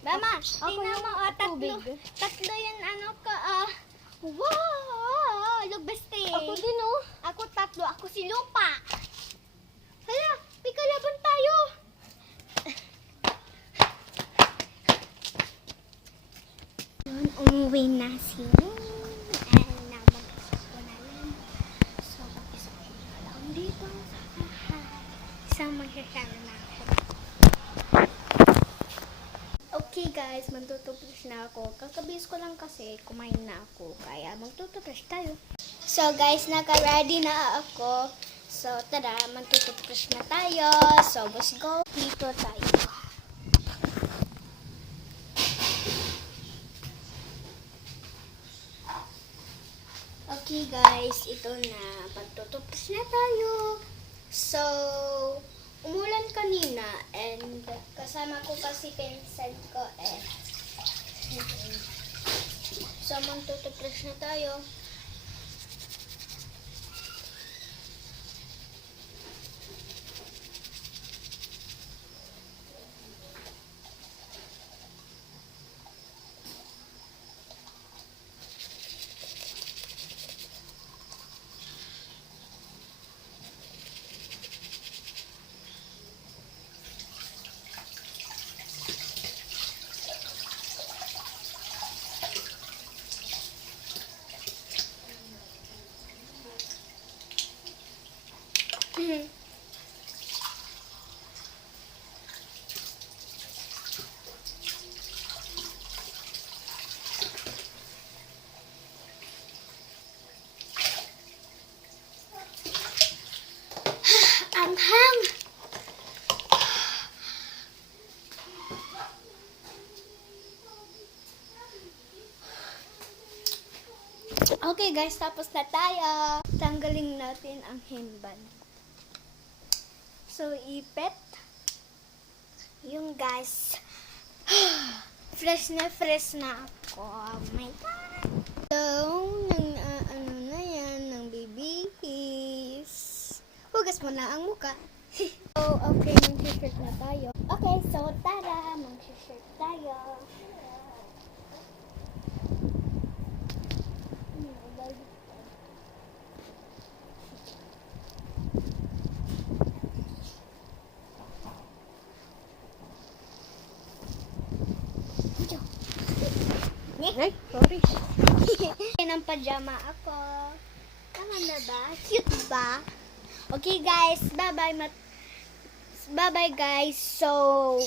Mama, tingnan mo, tatlo yung wow, lugbeste. Ako din, oh. Ako tatlo, ako si Lupa. Hala, pikalaban tayo. Umuwi na si and nabagsak ko na yun. So, mag-isa ko na lang dito sa bahay. So, magsasama na ako. Okay guys, magtutubrush na ako. Kakabis ko lang kasi kumain na ako. Kaya magtutubrush tayo. So guys, naka-ready na ako. So tara, magtutubrush na tayo. So let's go. Dito tayo. Okay guys, ito na. Magtutubrush na tayo. So, umulan kanina and kasama ko kasi pinsan ko eh. So, magtutubrush na tayo. Anghang! Okay guys, tapos na tayo. Tanggalin natin ang handband. So, ipet. Yung guys. Fresh na ako. Oh my God. So, ano na yan, ng bibihis. Hugas mo na ang muka. So, okay, mag-shirt na tayo. Okay, so tara, mag-shirt tayo. Ay, sorry. Ng pajama ako. Tama na ba? Cute ba? Okay guys, bye-bye guys. So,